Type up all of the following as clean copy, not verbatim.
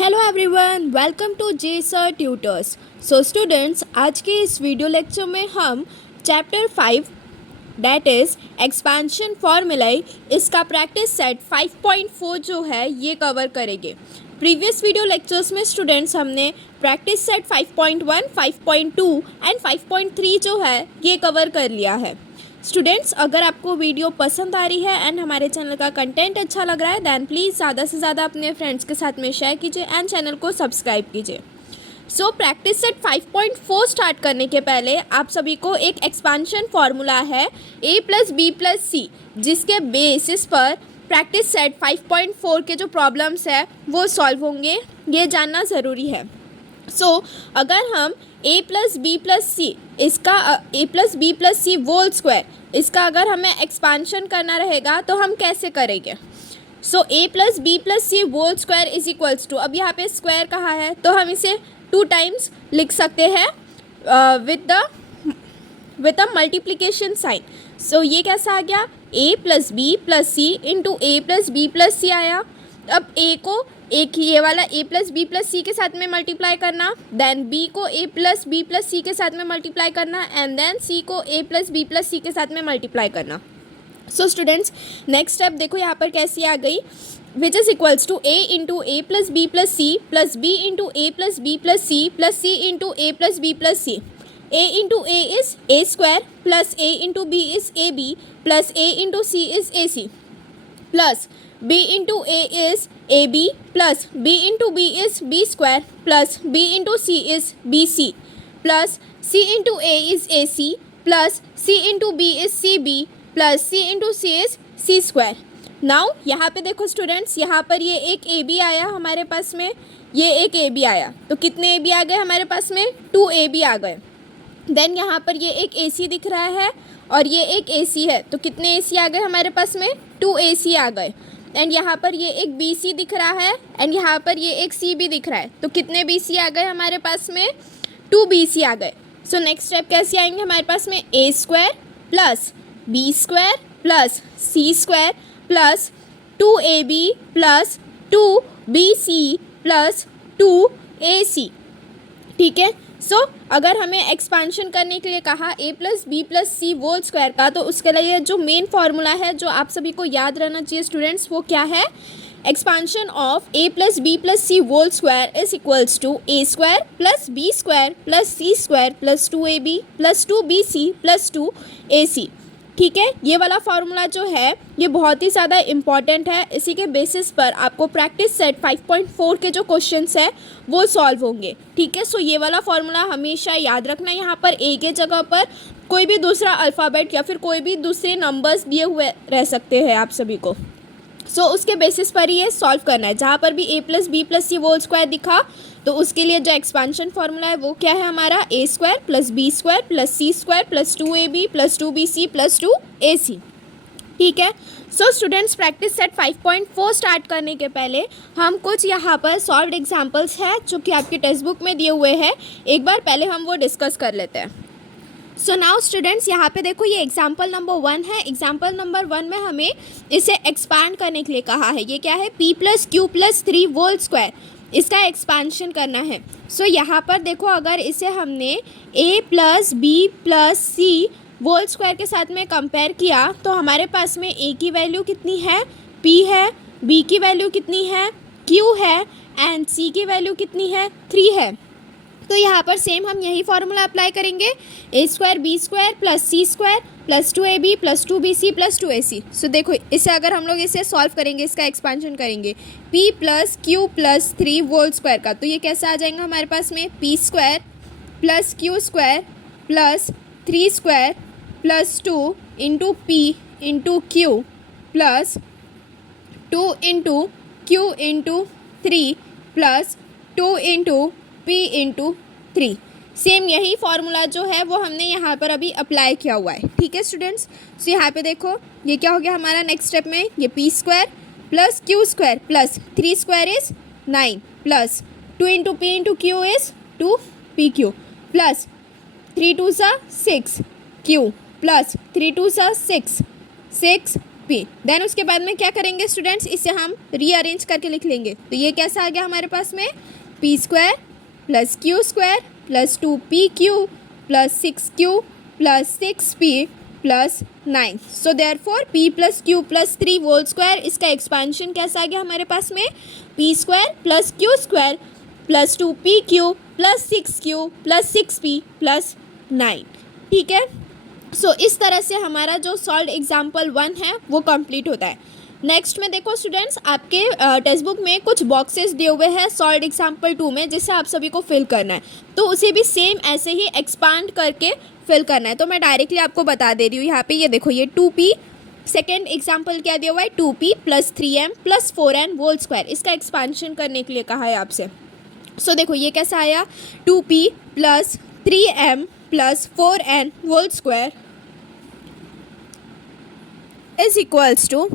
Hello everyone, welcome to J sir tutors. So students, आज के इस वीडियो लेक्चर में हम chapter 5 that is expansion formulae इसका प्रैक्टिस सेट 5.4 जो है ये कवर करेंगे। प्रीवियस वीडियो लेक्चर्स में स्टूडेंट्स हमने प्रैक्टिस सेट 5.1, 5.2 एंड 5.3 जो है ये कवर कर लिया है। स्टूडेंट्स, अगर आपको वीडियो पसंद आ रही है एंड हमारे चैनल का कंटेंट अच्छा लग रहा है दैन प्लीज़ ज़्यादा से ज़्यादा अपने फ्रेंड्स के साथ में शेयर कीजिए एंड चैनल को सब्सक्राइब कीजिए। सो प्रैक्टिस सेट 5.4 स्टार्ट करने के पहले आप सभी को एक एक्सपेंशन फार्मूला है a+b+c जिसके बेसिस पर प्रैक्टिस सेट 5.4 के जो प्रॉब्लम्स है वो सॉल्व होंगे, ये जानना ज़रूरी है। अगर हम a+b+c इसका a+b+c होल स्क्वायर इसका अगर हमें एक्सपांशन करना रहेगा तो हम कैसे करेंगे। a+b+c whole square is equals to, अब यहाँ पे स्क्वायर कहा है तो हम इसे 2 टाइम्स लिख सकते हैं विद अ मल्टीप्लिकेशन साइन। ये कैसा आ गया, a+b+c इंटू a+b+c आया। अब a को एक ये वाला a+b+c के साथ में मल्टीप्लाई करना, देन b को a+b+c के साथ में मल्टीप्लाई करना एंड देन c को a+b+c के साथ में मल्टीप्लाई करना। स्टूडेंट्स, नेक्स्ट स्टेप देखो यहाँ पर कैसी आ गई, which is equals to a into a+b+c plus b into a+b+c plus c into a+b+c। a into a is a square plus a into b is ab plus a into c is ac plus b into a is ab plus b into b is b square plus b into c is bc plus c into a is ac plus c into b is cb plus c into c is c square. Now यहाँ पे देखो students, यहाँ पर ये एक ab आया हमारे पास में, ये एक ab आया, तो कितने ab आ गए हमारे पास में, 2 ab आ गए। देन यहाँ पर ये एक ac दिख रहा है और ये एक ac है, तो कितने ac आ गए हमारे पास में, 2 ac आ गए। एंड यहाँ पर ये एक BC दिख रहा है एंड यहाँ पर ये एक CB दिख रहा है, तो कितने BC आ गए हमारे पास में, 2 BC आ गए। नेक्स्ट स्टेप कैसे आएंगे हमारे पास में, a square plus b square plus c square plus 2ab plus 2bc plus 2ac। ठीक है। अगर हमें एक्सपांशन करने के लिए कहा a+b+c होल स्क्वायर का, तो उसके लिए जो मेन फार्मूला है जो आप सभी को याद रहना चाहिए स्टूडेंट्स, वो क्या है, expansion of a+b+c whole square is equals to a square plus b square plus c square plus 2ab plus 2bc plus 2ac। ठीक है, ये वाला फार्मूला जो है ये बहुत ही ज़्यादा इम्पॉर्टेंट है, इसी के बेसिस पर आपको प्रैक्टिस सेट 5.4 के जो क्वेश्चंस है वो सॉल्व होंगे। ठीक है, ये वाला फार्मूला हमेशा याद रखना, यहाँ पर ए के जगह पर कोई भी दूसरा अल्फ़ाबेट या फिर कोई भी दूसरे नंबर्स दिए हुए रह सकते हैं आप सभी को। उसके बेसिस पर ये सॉल्व करना है। जहाँ पर भी a+b+c होल स्क्वायर दिखा तो उसके लिए जो एक्सपांशन फार्मूला है वो क्या है हमारा, a square plus b square plus c square plus 2ab plus 2bc plus 2ac। ठीक है। स्टूडेंट्स, प्रैक्टिस सेट 5.4 स्टार्ट करने के पहले हम कुछ यहाँ पर सॉल्व्ड एग्जाम्पल्स हैं जो कि आपकी टेक्स्ट बुक में दिए हुए हैं, एक बार पहले हम वो डिस्कस कर लेते हैं। नाउ स्टूडेंट्स, यहाँ पे देखो ये एग्जाम्पल नंबर 1 है। एग्जाम्पल नंबर 1 में हमें इसे एक्सपांड करने के लिए कहा है, ये क्या है, p+q+3 होल स्क्वायर, इसका एक्सपांशन करना है। यहाँ पर देखो अगर इसे हमने a+b+c होल स्क्वायर के साथ में कंपेयर किया तो हमारे पास में a की वैल्यू कितनी है, p है, b की वैल्यू कितनी है, q है एंड c की वैल्यू कितनी है, 3 है। तो यहाँ पर सेम हम यही फार्मूला अप्लाई करेंगे, a square B square plus C square plus 2ab plus 2bc plus 2ac। देखो इसे अगर हम लोग इसे सॉल्व करेंगे, इसका एक्सपांशन करेंगे p+q+3 होल स्क्वायर का, तो ये कैसे आ जाएगा हमारे पास में, p square plus q square plus 3 square plus 2 into p into q plus 2 into q into 3 plus 2 into p into 3। Same यही फार्मूला जो है वो हमने यहाँ पर अभी अप्लाई किया हुआ है। ठीक है स्टूडेंट्स, यहाँ पे देखो ये क्या हो गया हमारा नेक्स्ट स्टेप में, ये p square plus q square plus 3 square is 9 plus 2 into p into q is 2pq plus 3 2 6q plus 3 2 6 6 p. Then उसके बाद में क्या करेंगे स्टूडेंट्स, इसे हम रीअरेंज करके लिख लेंगे। तो ये कैसा आ गया हमारे पास में, p square plus q square plus 2pq plus 6q plus 6p plus 9। So therefore p plus q plus 3 whole square, इसका एक्सपेंशन कैसा आ गया हमारे पास में, p square plus q square plus 2pq plus 6q plus 6p plus 9। ठीक है, सो इस तरह से हमारा जो सॉल्व एग्जाम्पल 1 है वो कंप्लीट होता है। नेक्स्ट में देखो स्टूडेंट्स, आपके टेक्स्ट बुक में कुछ बॉक्सेस दिए हुए हैं सॉल्व एग्जाम्पल 2 में, जिसे आप सभी को फिल करना है। तो उसे भी सेम ऐसे ही एक्सपांड करके फिल करना है। तो मैं डायरेक्टली आपको बता दे रही हूँ यहाँ पे, ये देखो ये 2p, सेकेंड एग्जाम्पल क्या दिया हुआ है, 2p plus 3m plus 4n whole square, इसका एक्सपांशन करने के लिए कहा है आपसे। सो देखो ये कैसा आया, 2p plus 3m plus 4n whole square is equals to,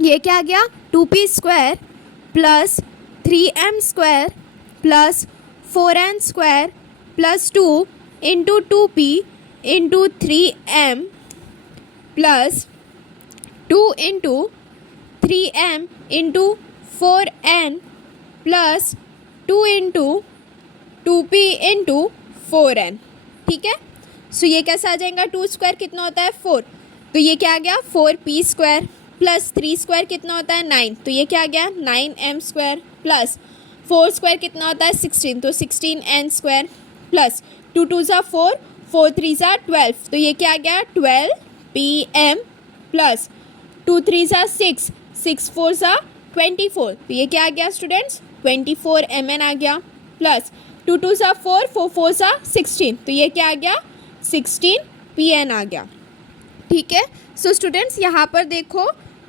ये क्या आ गया, 2p square plus 3m square plus 4n square plus 2 into 2p into 3m plus 2 into 3m into 4n plus 2 into 2p into 4n। ठीक है, so ये कैसा आ जाएगा, 2 square कितना होता है 4, तो ये क्या आ गया 4p स्क्वायर प्लस 3 स्क्वायर कितना होता है 9, तो ये क्या आ गया 9m स्क्वायर प्लस 4 स्क्वायर कितना होता है 16, तो 16n स्क्वायर प्लस 2 2 ज़ा 4, 4 3 ज़ा 12, तो ये क्या आ गया 12pm प्लस 2 3 ज़ा 6, 6 4 ज़ा 24, तो ये क्या आ गया स्टूडेंट्स 24mn आ गया प्लस 2 2 ज़ा 4, 4 4 ज़ा 16, तो ये क्या आ गया 16pn आ गया। ठीक है, सो स्टूडेंट्स यहाँ पर देखो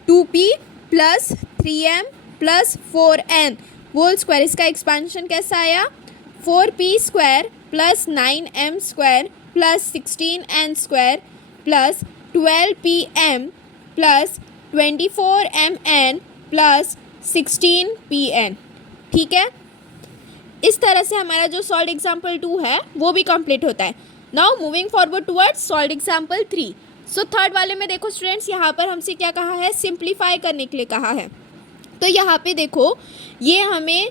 2p plus 3m plus 4n whole square, इसका एक्सपेंशन कैसा आया, 4p square plus 9m square plus 16n square plus 12pm plus 24mn plus 16pn। ठीक है, इस तरह से हमारा जो सॉल्व एग्जाम्पल 2 है वो भी कंप्लीट होता है। Now moving forward towards solve example 3। So third वाले में देखो स्टूडेंट्स, यहाँ पर हमसे क्या कहा है, सिंप्लीफाई करने के लिए कहा है। तो यहाँ पे देखो ये हमें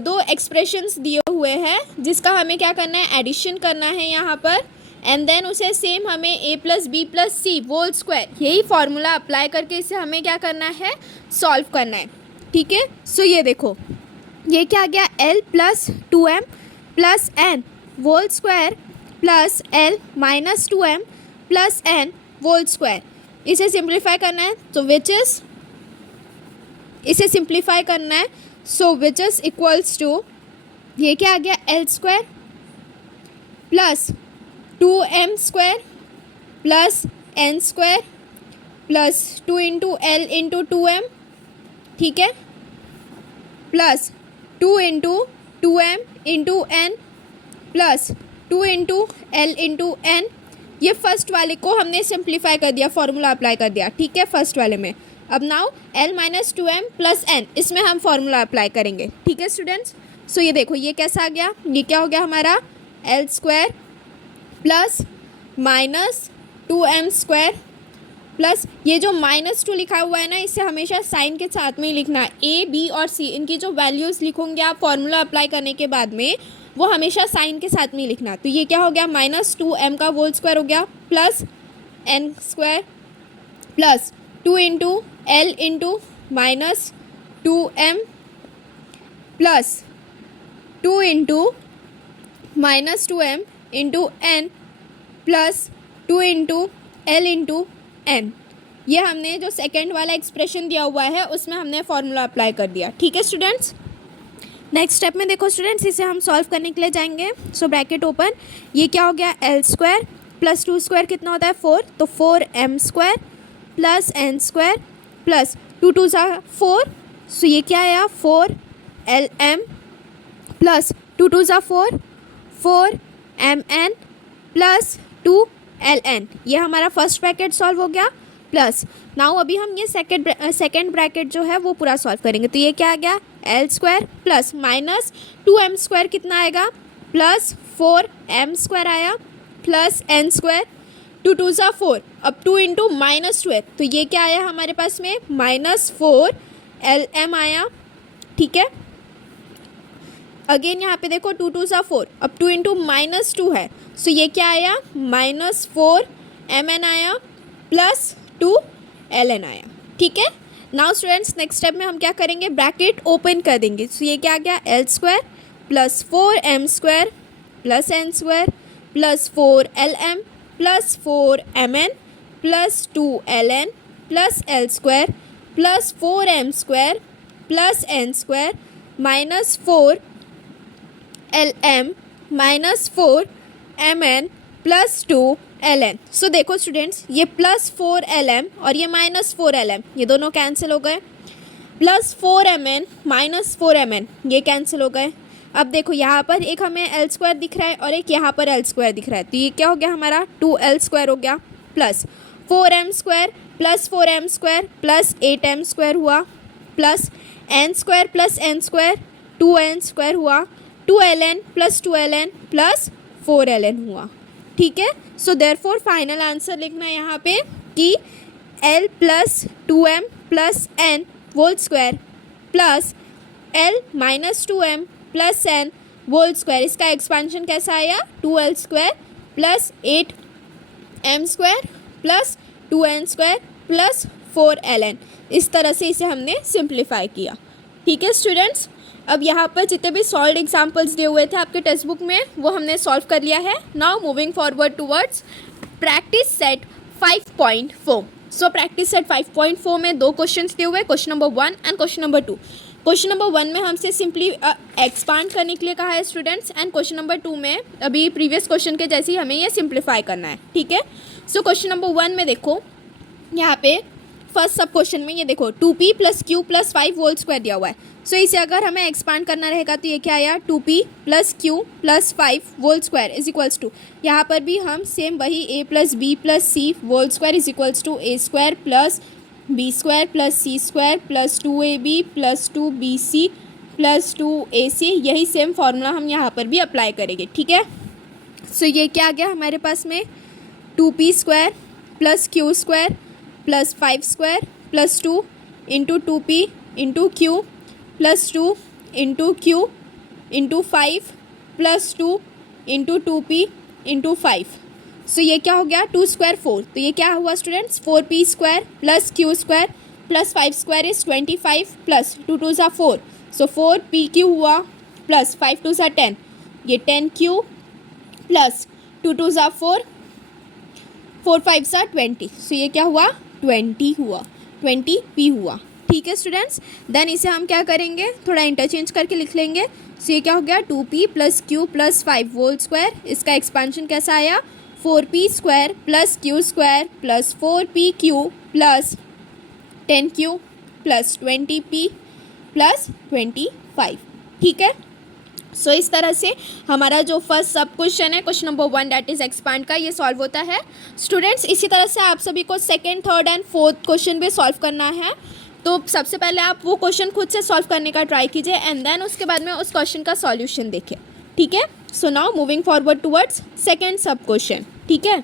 दो एक्सप्रेशंस दिए हुए हैं, जिसका हमें क्या करना है, एडिशन करना है यहाँ पर, एंड देन उसे सेम हमें a plus b plus c whole square, यही फार्मूला अप्लाई करके इसे हमें क्या करना है, सॉल्व करना है। ठीक है, सो ये देखो ये क्या आ गया, l plus 2m plus n whole square plus l minus 2m plus n whole square, इसे सिंप्लीफाई करना है, तो विच इज, इसे सिंप्लीफाई करना है, so which is equals to, ये क्या आ गया l square plus 2m square plus n square plus 2 into l into 2m, ठीक है, plus 2 into 2m into n plus 2 into l into n। ये फर्स्ट वाले को हमने सिंप्लीफाई कर दिया, फार्मूला अप्लाई कर दिया। ठीक है, फर्स्ट वाले में अब now l minus 2m plus n, इसमें हम फार्मूला अप्लाई करेंगे। ठीक है स्टूडेंट्स, सो ये देखो ये कैसा आ गया, ये क्या हो गया हमारा, l square plus minus 2m square plus, ये जो -2 लिखा हुआ है ना, इसे हमेशा साइन के साथ में ही लिखना है। a b और c इनकी जो वैल्यूज़ लिखोगे आप फार्मूला अप्लाई करने के बाद में, वो हमेशा साइन के साथ में ही लिखना। तो ये क्या हो गया, -2m का होल स्क्वायर हो गया plus n square plus 2 into l into minus 2m plus 2 into minus 2m into n plus 2 into l into n। ये हमने जो सेकेंड वाला एक्सप्रेशन दिया हुआ है उसमें हमने फार्मूला अप्लाई कर दिया। ठीक है स्टूडेंट्स, नेक्स्ट स्टेप में देखो स्टूडेंट्स, इसे हम सॉल्व करने के लिए जाएंगे। सो ब्रैकेट ओपन, ये क्या हो गया, l स्क्वायर प्लस 2 स्क्वायर कितना होता है 4, तो 4m square plus n square plus 2 2 ज़ा 4, सो ये क्या आया 4lm प्लस 2 2 ज़ा 4, 4mn प्लस 2ln। ये हमारा फर्स्ट ब्रैकेट सॉल्व हो गया प्लस नाउ अभी हम ये सेकेंड ब्रैकेट जो है वो पूरा सॉल्व करेंगे। तो ये क्या आ गया, l square plus minus 2m square कितना आएगा, प्लस 4m स्क्वायर आया प्लस n स्क्वायर, 2 2 ज़ा 4 अब 2 इंटू -2 है, तो ये क्या आया हमारे पास में -4 LM आया, ठीक है। अगेन यहाँ पे देखो 2 2 4, अब 2 इंटू -2 है, सो ये क्या आया -4MN आया प्लस 2LN आया, ठीक है। नाउ स्टूडेंट्स नेक्स्ट स्टेप में हम क्या करेंगे, ब्रैकेट ओपन कर देंगे, सो ये क्या आ गया L² plus 4M² plus N² plus 4LM plus 4MN plus 2LN plus L² plus 4M² plus N² minus 4LM minus 4MN plus 2LN। सो देखो स्टूडेंट्स, ये प्लस 4LM और ये माइनस 4LM, ये दोनों कैंसिल हो गए, प्लस 4MN माइनस 4MN ये cancel हो गए। अब देखो यहाँ पर एक हमें L² दिख रहा है और एक यहाँ पर L² दिख रहा है, तो ये क्या हो गया हमारा 2L² हो गया plus 4M² plus 4M² plus 8M² हुआ plus N² plus N² 2N² हुआ, 2LN plus 2LN plus 4LN हुआ, ठीक है। सो देयरफॉर फाइनल आंसर लिखना है यहाँ पे कि L plus 2M plus N whole square plus L minus 2M plus N whole square, इसका एक्सपेंशन कैसा आया 2L² plus 8M² plus 2N² plus 4LN, इस तरह से इसे हमने सिंप्लीफाई किया, ठीक है स्टूडेंट्स। अब यहाँ पर जितने भी सॉल्व एग्जाम्पल्स दिए हुए थे आपके टेक्स्ट बुक में वो हमने सॉल्व कर लिया है। Now moving forward towards practice set 5.4। So practice set 5.4 में 2 क्वेश्चंस दिए हुए, question number 1 and question number 2। Question number 1 में हमसे सिंपली एक्सपांड करने के लिए कहा है स्टूडेंट्स, एंड क्वेश्चन नंबर 2 में अभी प्रीवियस क्वेश्चन के जैसे ही हमें ये सिंप्लीफाई करना है, ठीक है। सो क्वेश्चन नंबर 1 में देखो यहाँ पे फर्स्ट सब क्वेश्चन में ये देखो 2p plus q plus 5 whole square दिया हुआ है। सो इसे अगर हमें एक्सपांड करना रहेगा तो ये क्या आया 2p plus q plus 5 whole square is equals to, यहाँ पर भी हम सेम वही a plus b plus c whole square is equals to a² plus b² plus c² plus 2ab plus 2bc plus 2ac, यही same formula हम यहाँ पर भी अप्लाई करेंगे, ठीक है। सो ये क्या आ गया हमारे पास में 2p² plus q² plus 5² plus 2 into 2p into Q plus 2 into Q into 5 plus 2 into 2p into 5। सो ये क्या हो गया 2 स्क्वायर 4, तो ये क्या हुआ students 4p² plus q² plus 5² is 25 plus 2 2 ज़ा 4, सो 4pq हुआ प्लस 5 2 ज़ा 10, ये 10q प्लस 2 2 ज़ा 4 4 5 ज़ा 20, सो ये क्या हुआ 20 हुआ 20p हुआ, ठीक है स्टूडेंट्स। देन इसे हम क्या करेंगे थोड़ा इंटरचेंज करके लिख लेंगे। सो ये क्या हो गया 2p plus q plus 5 whole square, इसका एक्सपेंशन कैसा आया 4p² plus q² plus 4pq plus 10q plus 20p plus 25, ठीक है। सो इस तरह से हमारा जो फर्स्ट सब क्वेश्चन है question number 1 that is expand का ये सॉल्व होता है स्टूडेंट्स। इसी तरह से आप सभी को second, third and fourth question भी सॉल्व करना है, तो सबसे पहले आप वो क्वेश्चन खुद से सॉल्व करने का ट्राई कीजिए एंड देन उसके बाद में उस क्वेश्चन का सॉल्यूशन देखिए, ठीक है। So now moving forward towards second sub question, ठीक है।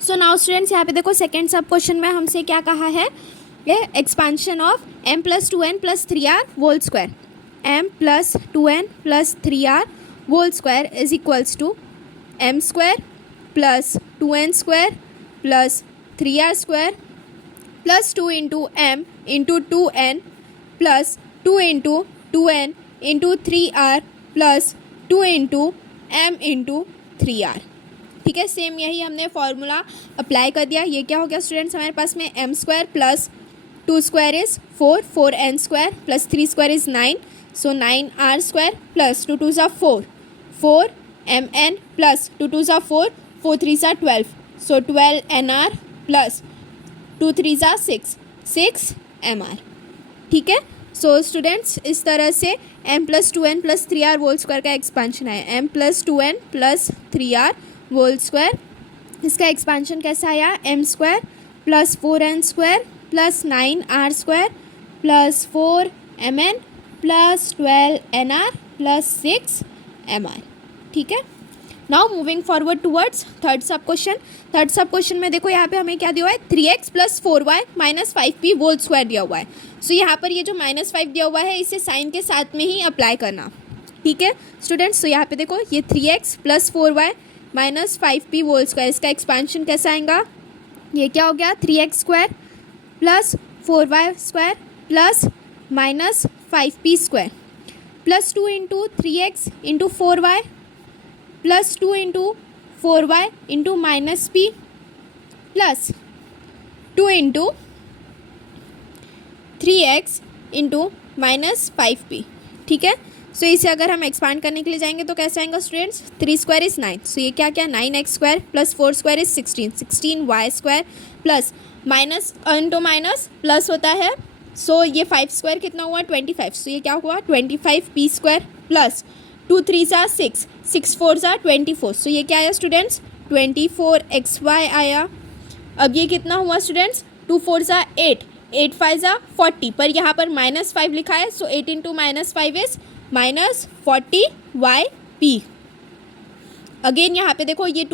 सो नाउ स्टूडेंट्स यहाँ पे देखो सेकंड सब क्वेश्चन में हमसे क्या कहा है, ये expansion of m plus 2n plus 3r whole square, m plus 2n plus 3r whole square is equals to m² plus 2n² plus 3r² plus 2 into m into 2n plus 2 into 2n into 3r plus 2 into m into 3r, ठीक है। Same यही हमने formula apply कर दिया। ये क्या हो गया स्टूडेंट्स हमारे पास में m² plus 2² is 4 4n² plus 3² is 9, so 9r² plus 2 2 ज़ा 4 4mn प्लस 2 2 ज़ा 4 4 3 ज़ा 12, सो 12nr प्लस 2 3 ज़ा 6 6mr, ठीक है। सो स्टूडेंट्स इस तरह से m plus 2n plus 3r whole square का एक्सपांशन है, m plus 2n plus 3r whole square, इसका एक्सपांशन कैसा आया m² plus 4n² plus 9r² plus 4mn plus 12nr plus 6mr, ठीक है। Now moving forward towards third sub question में देखो यहाँ पे हमें क्या दिया हुआ है 3x plus 4y minus 5p whole square दिया हुआ है। सो यहाँ पर ये जो -5 दिया हुआ है इसे साइन के साथ में ही अप्लाई करना, ठीक है स्टूडेंट्स। तो यहाँ पे देखो ये 3x plus 4y minus 5p whole square, इसका एक्सपेंशन कैसा आएगा, ये क्या हो गया 3x square plus 4y square plus minus 5p square plus 2 into 3x into 4y plus 2 into 4y into minus p plus 2 into 3x into minus 5p, ठीक है। सो इसे अगर हम एक्सपांड करने के लिए जाएंगे तो कैसे आएगा स्टूडेंट्स, 3 स्क्वायर इज 9, सो ये क्या क्या 9x square plus 4 square is 16y square plus minus into minus plus होता है, सो ये 5 स्क्वायर कितना हुआ 25, सो ये क्या हुआ 25p स्क्वायर प्लस 2 3 सा 6 6 4 सा 24, सो ये क्या आया स्टूडेंट्स 24xy आया। अब ये कितना हुआ स्टूडेंट्स 2 4 सा 8 8 5 सा 40, पर यहाँ पर -5 लिखा है, सो 8 इंटू -5 इज -40yp। अगेन यहाँ पे देखो ये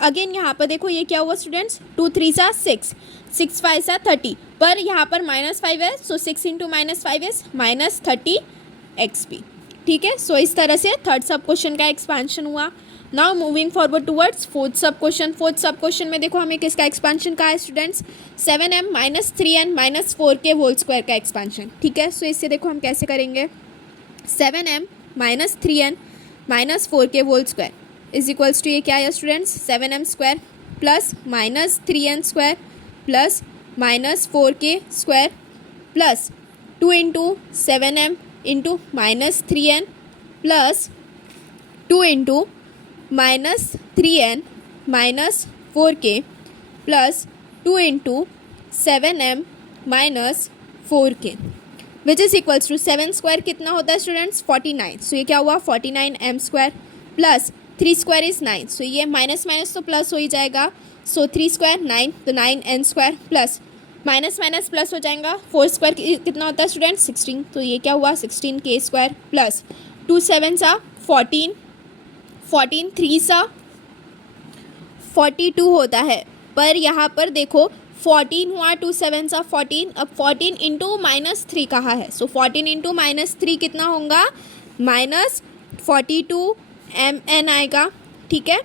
अगेन यहाँ पर देखो ये क्या हुआ स्टूडेंट्स 2 3 सा 6 6 5 सा 30, पर यहाँ पर -5 है, सो 6 इंटू -5 इज -30xp, ठीक है। सो इस तरह से थर्ड सब क्वेश्चन का एक्सपेंशन हुआ। Now moving forward towards fourth sub question में देखो हमें किसका एक्सपेंशन का है students 7m minus 3n minus 4k whole square का एक्सपेंशन, ठीक है। सो इससे देखो हम कैसे करेंगे 7m minus 3n minus 4k whole square is equals to ये क्या है students 7m square plus minus 3n square plus minus 4k square plus 2 into 7m into minus 3n plus 2 into minus 3n minus 4k plus 2 into 7m minus 4k which is equals to 7 square कितना होता है students 49, सो ये क्या हुआ 49m square plus 3 square is 9, सो ये minus minus तो plus हो ही जाएगा, सो 3 स्क्वायर 9 तो 9n square plus minus minus plus हो जाएगा 4 स्क्वायर कितना होता है स्टूडेंट 16, तो ये क्या हुआ 16k स्क्वायर प्लस 2 7 सा 14 14 3 सा 42 होता है, पर यहाँ पर देखो 14 हुआ 2 7 सा 14, अब 14 इंटू -3 कहा है, सो 14 इंटू -3 कितना होगा -42 mn आएगा, ठीक है।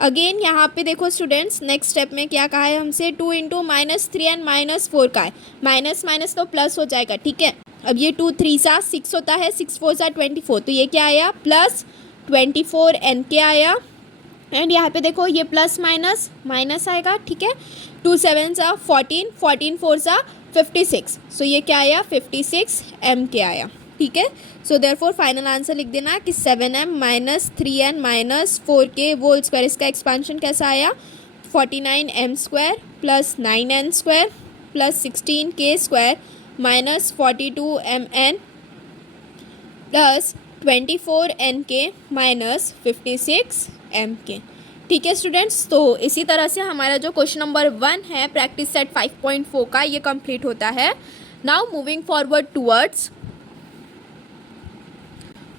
अगेन यहाँ पे देखो स्टूडेंट्स नेक्स्ट स्टेप में क्या कहा है हमसे 2 इंटू -3n माइनस 4 का है, माइनस माइनस तो प्लस हो जाएगा, ठीक है। अब ये 2 3 सा 6 होता है 6 4 सा 24, तो ये क्या आया प्लस 24n के आया, एंड यहाँ पे देखो ये प्लस माइनस माइनस आएगा, ठीक है। 2 7 सा 14 14 4 सा 56, सो ये क्या आया 56 m के आया, ठीक है। सो देयरफॉर फाइनल आंसर लिख देना कि 7m minus 3n minus 4k whole square, इसका एक्सपेंशन कैसा आया 49m square plus 9n square plus 16k square minus 42mn plus 24nk minus 56mk, ठीक है स्टूडेंट्स। तो इसी तरह से हमारा जो क्वेश्चन नंबर 1 है प्रैक्टिस सेट 5.4 का ये कंप्लीट होता है। Now moving forward towards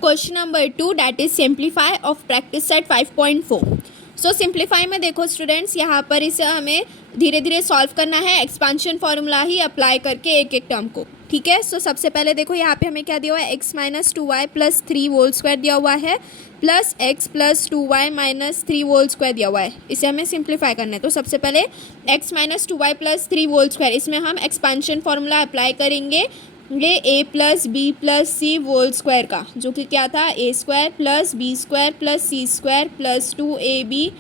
question number 2 that is simplify of practice set 5.4। So simplify में देखो स्टूडेंट्स यहाँ पर इसे हमें धीरे धीरे सॉल्व करना है, एक्सपांशन फार्मूला ही अप्लाई करके एक एक टर्म को, ठीक है। सो सबसे पहले देखो यहाँ पे हमें क्या दिया हुआ है x minus 2y plus 3 whole square दिया हुआ है plus x plus 2y minus 3 whole square दिया हुआ है, इसे हमें सिंप्लीफाई करना है। तो सबसे पहले x minus 2y plus 3 whole square, इसमें हम एक्सपांशन फार्मूला अप्लाई करेंगे ये a plus b plus c whole square का, जो कि क्या था a square plus b square plus C square plus 2ab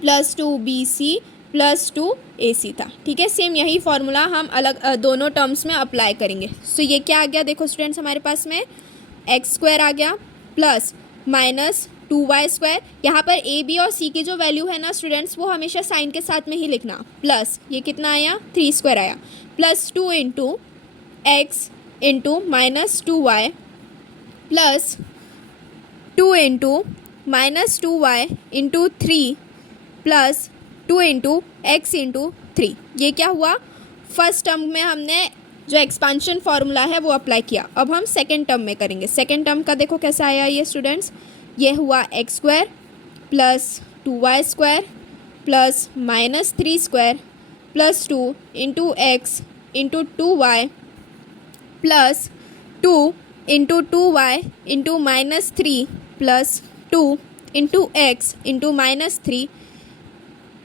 plus 2bc plus 2ac था, ठीक है। सेम यही फार्मूला हम अलग दोनों टर्म्स में अप्लाई करेंगे। सो ये क्या आ गया देखो स्टूडेंट्स हमारे पास में एक्स स्क्वायर आ गया प्लस माइनस 2y स्क्वायर, यहाँ पर a b और c की जो वैल्यू है ना स्टूडेंट्स वो हमेशा साइन के साथ में ही लिखना, प्लस ये कितना आया 3 स्क्वायर आया plus 2 into x into minus 2y plus 2 into minus 2y into 3 plus 2 into x into 3। ये क्या हुआ फर्स्ट टर्म में हमने जो एक्सपांशन फार्मूला है वो अप्लाई किया। अब हम सेकेंड टर्म में करेंगे। सेकेंड टर्म का देखो कैसा आया ये स्टूडेंट्स, ये हुआ x square plus 2y² plus -3² plus 2 into x into 2y plus 2 into 2y into -3 plus 2 into x into -3।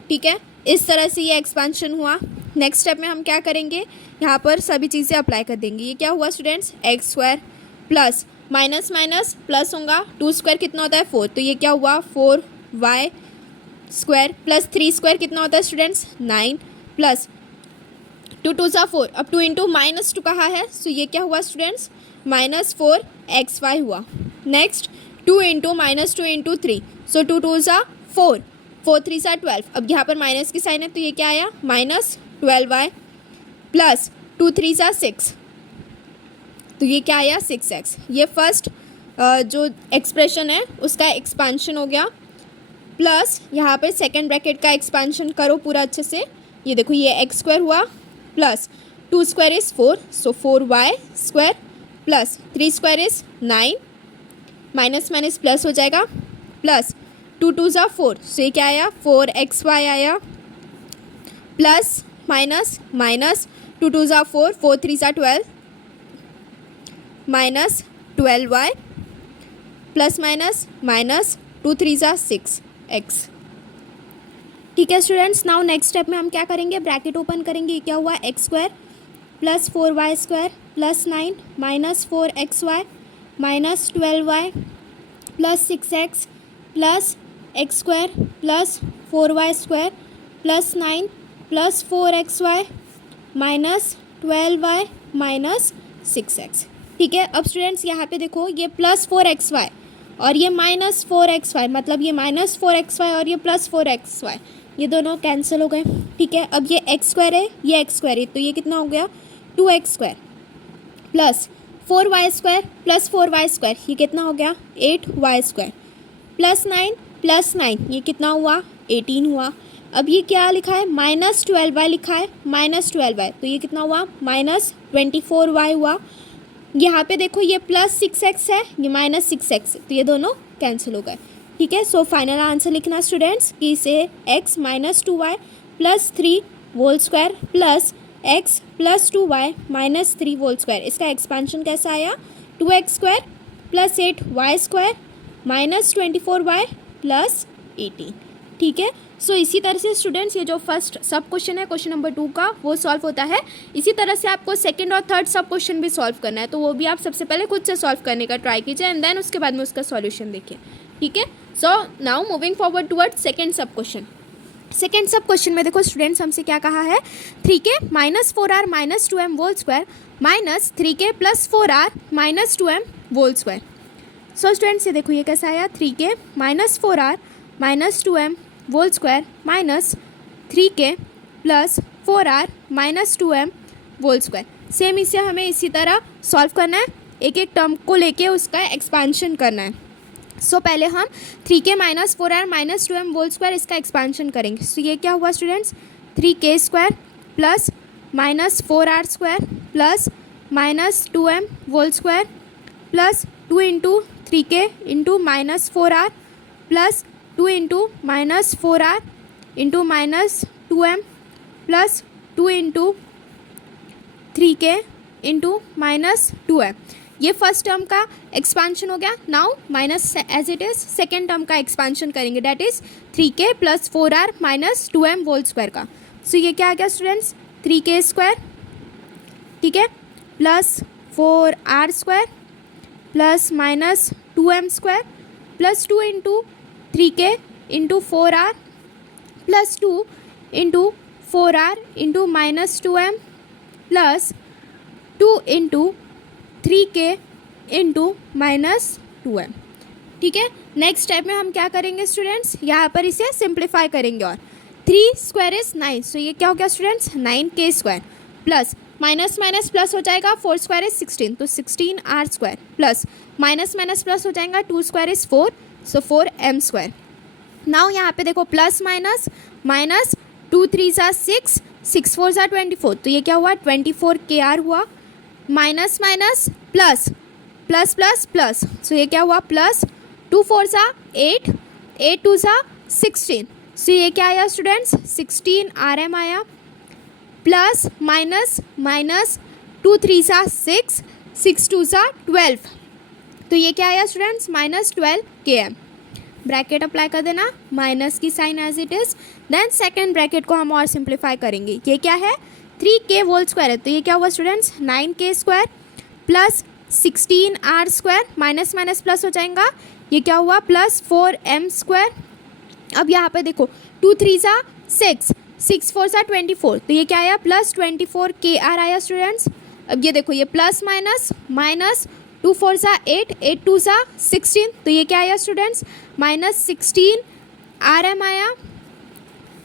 ठीक है, इस तरह से ये एक्सपेंशन हुआ। नेक्स्ट स्टेप में हम क्या करेंगे, यहाँ पर सभी चीज़ें अप्लाई कर देंगे। ये क्या हुआ students, x square plus minus minus plus होगा, 2² कितना होता है 4, तो ये क्या हुआ 4y स्क्वायर प्लस 3² कितना होता है स्टूडेंट्स 9 प्लस 2 2 ज़ा 4। अब 2 इंटू -2 कहा है, सो ये क्या हुआ स्टूडेंट्स -4xy हुआ। नेक्स्ट 2 इंटू -2 इंटू 3, सो 2 2 ज़ा 4, 4 3 ज़ा 12। अब यहाँ पर माइनस की साइन है तो ये क्या आया -12y प्लस 2 3 ज़ा 6, तो ये क्या आया 6x। ये फर्स्ट जो एक्सप्रेशन है उसका एक्सपेंशन हो गया, प्लस यहाँ पे सेकेंड ब्रैकेट का एक्सपेंशन करो पूरा अच्छे से। ये देखो ये एक्स स्क्वायर हुआ plus 2² is 4, so 4y² plus 3² is 9, minus minus plus हो जाएगा, प्लस 2 2 ज़ा 4, सो ये क्या आया 4xy आया, प्लस माइनस माइनस 2 2 ज़ा 4, 4 3 ज़ा 12 minus 12y plus minus minus 2 3 ज़ा 6x। ठीक है स्टूडेंट्स, नाउ नेक्स्ट स्टेप में हम क्या करेंगे, ब्रैकेट ओपन करेंगे। क्या हुआ x square plus 4y² plus 9 minus 4xy minus 12y plus 6x plus x square plus 4y² plus 9 plus 4xy minus 12y minus 6x। ठीक है, अब स्टूडेंट्स यहाँ पे देखो ये प्लस 4xy और ये माइनस 4xy, मतलब ये माइनस 4xy और ये प्लस 4xy, ये दोनों कैंसिल हो गए। ठीक है, अब ये एक्स स्क्वायर है, ये एक्स स्क्वायर है, तो ये कितना हो गया 2x² plus 4y² plus 4y², ये कितना हो गया 8y² प्लस 9 ये कितना हुआ 18 हुआ। अब ये क्या लिखा है -12y लिखा है, -12y, तो ये कितना हुआ -24y हुआ। यहाँ पे देखो ये प्लस 6x है, ये -6x, तो ये दोनों कैंसिल हो गए। ठीक है, सो फाइनल आंसर लिखना स्टूडेंट्स कि इसे x -2y plus 3 whole square plus x plus 2y minus 3 whole square, इसका एक्सपेंशन कैसा आया 2x² plus 8y² minus 24y plus 18। ठीक है, सो इसी तरह से स्टूडेंट्स ये जो फर्स्ट सब क्वेश्चन है क्वेश्चन नंबर 2 का वो सॉल्व होता है। इसी तरह से आपको सेकंड और थर्ड सब क्वेश्चन भी सॉल्व करना है, तो वो भी आप सबसे पहले खुद से सॉल्व करने का ट्राई कीजिए एंड देन उसके बाद में उसका सॉल्यूशन देखिए। ठीक है, so now moving forward towards second sub question. Second sub question में देखो स्टूडेंट्स हमसे क्या कहा है 3k minus 4r minus 2m whole square minus 3k plus 4r minus 2m whole square. So students ये देखो ये कैसा आया 3k minus 4r minus 2m whole square minus 3k plus 4r minus 2m whole square. Same इसे हमें इसी तरह solve करना है, एक एक टर्म को लेके उसका एक्सपेंशन करना है। सो पहले हम 3k minus 4r minus 2m whole square इसका एक्सपेंशन करेंगे। सो ये क्या हुआ students 3k² plus minus 4r² plus minus 2m whole square plus 2 into 3k into minus 4r plus 2 into minus 4r into minus 2m plus 2 into 3k into minus 2m। ये first term का expansion हो गया। Now minus as it is second term का expansion करेंगे, that is 3k plus 4r minus 2m whole square का। So ये क्या आ गया स्टूडेंट्स 3k², ठीक है, plus 4r² plus minus 2m² plus 2 into 3k into 4r plus 2 into 4r into minus 2m plus 2 into 3k into minus 2m। ठीक है, next step में हम क्या करेंगे स्टूडेंट्स, यहाँ पर इसे सिंप्लीफाई करेंगे और 3² इज 9, सो ये क्या हो गया students 9k² plus minus minus plus हो जाएगा 4² इज 16, तो 16r² plus minus minus plus हो जाएगा 2² इज 4, सो 4m²। नाउ यहाँ पे देखो प्लस माइनस माइनस 2 3 ज़ा 6, 6 4 ज़ा 24, तो ये क्या हुआ 24kr हुआ, minus minus plus plus plus plus, so ये क्या हुआ प्लस 2 4 सा 8, 8 2 सा 16, सो ये क्या आया स्टूडेंट्स 16 RM आया, प्लस माइनस माइनस 2 3 सा 6, 6 2 सा 12, तो ये क्या आया स्टूडेंट्स -12 km। ब्रैकेट अप्लाई कर देना, माइनस की sign as it is, then second bracket को हम और सिंप्लीफाई करेंगे। ये क्या है 3k होल स्क्वायर है, तो ये क्या हुआ students 9k square plus 16r square, minus minus plus हो जाएगा, ये क्या हुआ प्लस 4m स्क्वायर। अब यहाँ पे देखो 2 3 सा 6, 6 4 सा 24, तो ये क्या आया प्लस 24kr आया स्टूडेंट्स। अब ये देखो ये प्लस माइनस माइनस 2 4 सा 8, 8 2 सा 16, तो ये क्या आया स्टूडेंट्स -16 RM आया।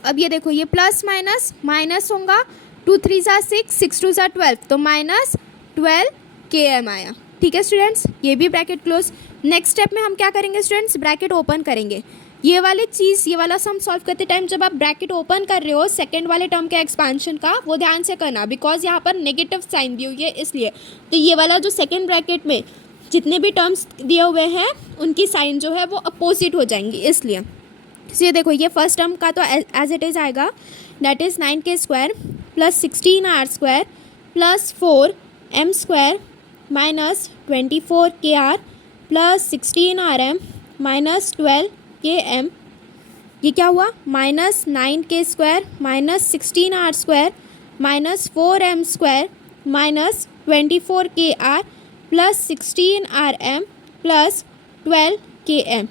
अब ये देखो ये प्लस माइनस माइनस होगा, 2 3 सा 6, 6 2 सा 12, तो -12 km आया। ठीक है स्टूडेंट्स, ये भी ब्रैकेट क्लोज। नेक्स्ट स्टेप में हम क्या करेंगे स्टूडेंट्स, ब्रैकेट ओपन करेंगे। ये वाली चीज़, ये वाला सम सॉल्व करते टाइम जब आप ब्रैकेट ओपन कर रहे हो सेकंड वाले टर्म के एक्सपांशन का, वो ध्यान से करना, बिकॉज यहाँ पर नेगेटिव साइन दी हुई है इसलिए। तो ये वाला जो सेकंड ब्रैकेट में जितने भी टर्म्स दिए हुए हैं उनकी साइन जो है वो अपोजिट हो जाएंगी इसलिए। तो ये देखो ये फर्स्ट टर्म का तो एज इट इज़ आएगा, that is 9k square plus 16r square plus 4m square minus 24kr plus 16rm minus 12km। ये क्या हुआ -9k square minus 16r square minus 4m square minus 24kr plus 16rm plus 12km।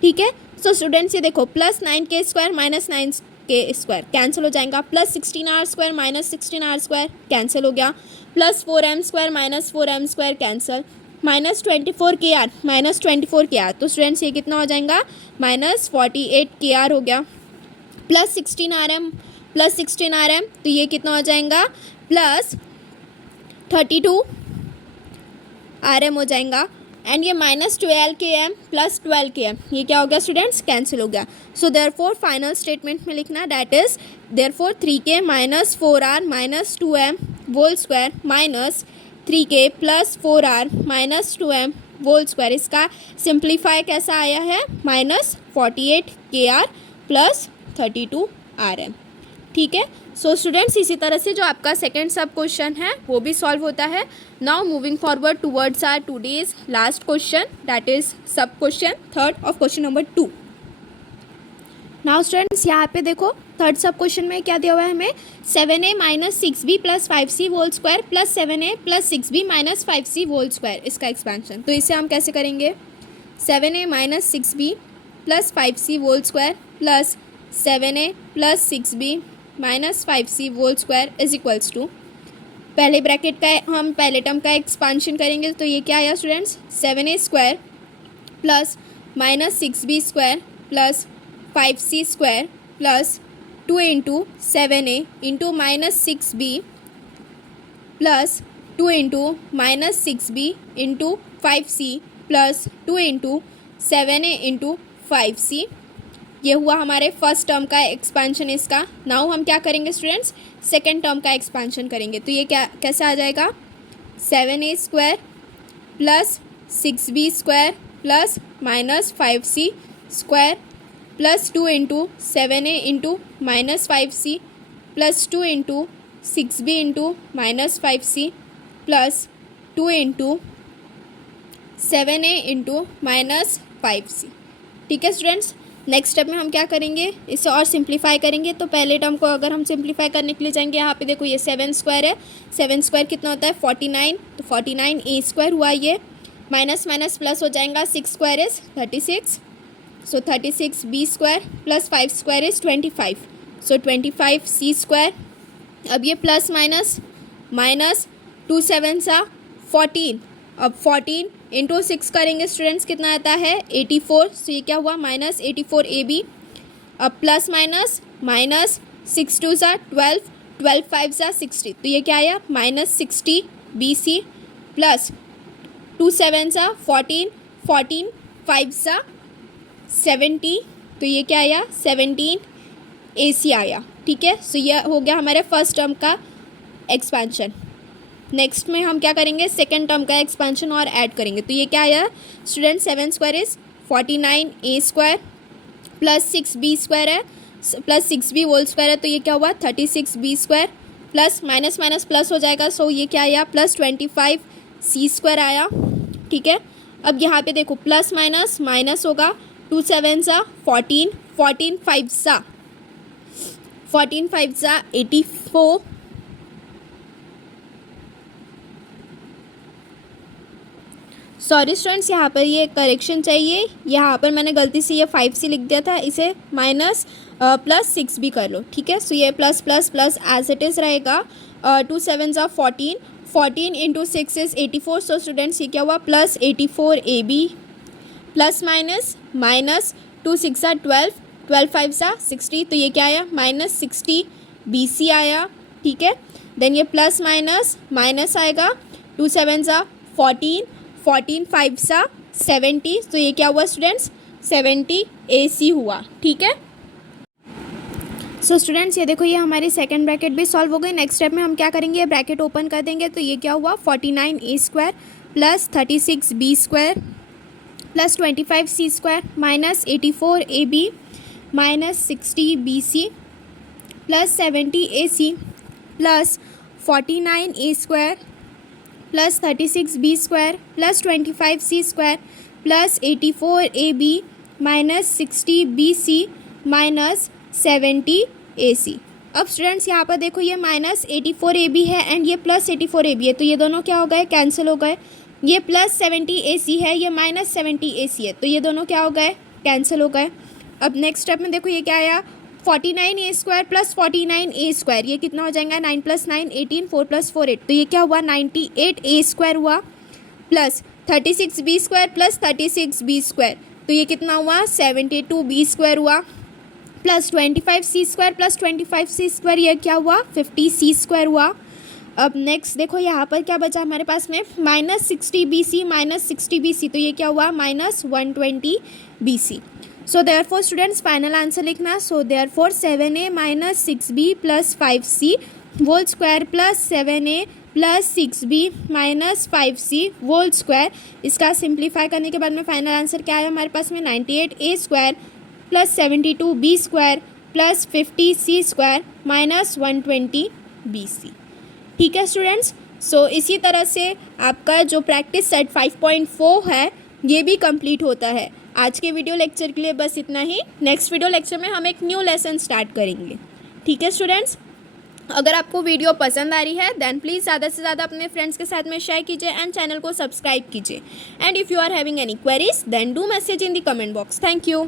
ठीक है, सो students ये देखो plus 9k square minus 9k square cancel हो जाएगा, plus 16r square minus 16r square cancel हो गया, plus 4m square minus 4m square cancel, minus 24kr minus 24kr, तो students ये कितना हो जाएगा -48kr हो गया, प्लस 16rm प्लस 16rm, तो ये कितना हो जाएगा प्लस 32rm हो जाएगा, एंड ये -12km प्लस 12km, ये क्या हो गया स्टूडेंट्स कैंसिल हो गया। सो देयरफॉर फाइनल स्टेटमेंट में लिखना, that is therefore 3k minus 4r minus 2m whole square minus 3k plus 4r minus 2m whole square, इसका सिंप्लीफाई कैसा आया है -48kr प्लस 32rm। ठीक है, सो स्टूडेंट्स इसी तरह से जो आपका सेकेंड सब क्वेश्चन है वो भी सॉल्व होता है। Now moving forward towards our today's last question, that is sub question third of question number 2। Now students यहाँ पे देखो थर्ड सब क्वेश्चन में क्या दिया हुआ है हमें 7a minus 6b plus 5c whole square plus 7a plus 6b minus 5c whole square, इसका एक्सपेंशन। तो इसे हम कैसे करेंगे 7a minus 6b plus 5c whole square plus 7a plus 6b minus 5c whole square is equals to, पहले bracket का हम पहले टर्म का एक्सपांशन करेंगे, तो ये क्या आया students 7a square plus minus 6b square plus 5c square plus 2 into 7a into minus 6b plus 2 into minus 6b into 5c plus 2 into 7a into 5c। ये हुआ हमारे फर्स्ट टर्म का एक्सपांशन इसका। नाउ हम क्या करेंगे students second term का expansion करेंगे, तो ये क्या कैसे आ जाएगा 7a square plus 6b square plus minus 5c square plus 2 into 7a into minus 5c plus 2 into 6b into minus 5c plus 2 into 7a into minus 5c। ठीक है students, next step में हम क्या करेंगे इसे और सिंप्लीफाई करेंगे। तो पहले टर्म को अगर हम सिंप्लीफाई करने के लिए जाएंगे, यहाँ पे देखो ये 7 स्क्वायर है, 7 स्क्वायर कितना होता है 49, तो 49a स्क्वायर हुआ, ये माइनस माइनस प्लस हो जाएगा, 6 square is 36, so 36b square plus 5 square is 25, so 25c square. अब ये प्लस माइनस माइनस 2 7 सा 14, अब 14 इंटू 6 करेंगे स्टूडेंट्स कितना आता है 84, सो ये क्या हुआ -84ab। अब प्लस माइनस माइनस 6 2 सा 12, 12 5 सा 60, तो ये क्या आया -60bc प्लस 2 7 सा 14, 14 5 सा 70, तो ये क्या आया 17ac आया। ठीक है, सो ये हो गया हमारे फर्स्ट टर्म का एक्सपेंशन। नेक्स्ट में हम क्या करेंगे सेकेंड टर्म का एक्सपेंशन और ऐड करेंगे, तो ये क्या आया student 7 square is 49a² plus 6b² है प्लस 6b होल स्क्वायर है, तो ये क्या हुआ 36b² plus minus minus plus हो जाएगा, सो ये क्या आया प्लस 25c² आया। ठीक है, अब यहाँ पे देखो प्लस माइनस माइनस होगा, 2 7 सा 14, 14 5 सा 84। सॉरी स्टूडेंट्स, यहाँ पर ये करेक्शन चाहिए, यहाँ पर मैंने गलती से ये 5c लिख दिया था, इसे माइनस प्लस 6 भी कर लो। ठीक है, सो ये plus plus plus as it is रहेगा। 2 7 सा 14, 14 इंटू 6 इज़ 84। सो स्टूडेंट्स ये क्या हुआ plus 84ab plus minus minus 2 6 सा 12, 12 5 सा 60, तो ये क्या आया माइनस 60bc आया। ठीक है, देन ये प्लस माइनस माइनस आएगा, 2 7 सा 14, 14 5 सा 70, तो ये क्या हुआ स्टूडेंट्स 70ac हुआ। ठीक है, सो स्टूडेंट्स ये देखो ये हमारी सेकंड ब्रैकेट भी सॉल्व हो गई। नेक्स्ट स्टेप में हम क्या करेंगे, ये ब्रैकेट ओपन कर देंगे, तो ये क्या हुआ 49a² plus 36b² plus 25c² minus 84ab minus 60bc plus 70ac plus 49a² plus 36b² plus 25c² plus 84ab minus 60bc minus 70ac। अब स्टूडेंट्स यहाँ पर देखो ये माइनस 84ab है एंड ये प्लस 84ab है, तो ये दोनों क्या हो गए कैंसिल हो गए। ये प्लस 70ac है, ये माइनस 70ac है, तो ये दोनों क्या हो गए कैंसिल हो गए। अब नेक्स्ट स्टेप में देखो ये क्या आया 49a² प्लस 49a², ये कितना हो जाएगा 9 + 9 18, 4 + 4 8, तो ये क्या हुआ 98a² हुआ प्लस 36b² प्लस 36b², तो ये कितना हुआ 72b² हुआ प्लस 25c² प्लस 25c², ये क्या हुआ 50c² हुआ। अब नेक्स्ट देखो यहाँ पर क्या बचा हमारे पास में माइनस 60bc माइनस 60bc, तो ये क्या हुआ minus 120bc। So therefore students final answer लिखना, so therefore 7a minus 6b plus 5c whole square plus 7a plus 6b minus 5c whole square, इसका सिंप्लीफाई करने के बाद में फाइनल आंसर क्या आया हमारे पास में 98a² plus 72b² plus 50c² minus 120bc। ठीक है स्टूडेंट्स, सो इसी तरह से आपका जो प्रैक्टिस सेट 5.4 है ये भी कंप्लीट होता है। आज के वीडियो लेक्चर के लिए बस इतना ही। नेक्स्ट वीडियो लेक्चर में हम एक न्यू लेसन स्टार्ट करेंगे। ठीक है स्टूडेंट्स, अगर आपको वीडियो पसंद आ रही है देन प्लीज़ ज़्यादा से ज़्यादा अपने फ्रेंड्स के साथ में शेयर कीजिए एंड चैनल को सब्सक्राइब कीजिए। And if you are having any queries then do message in the comment box. Thank you.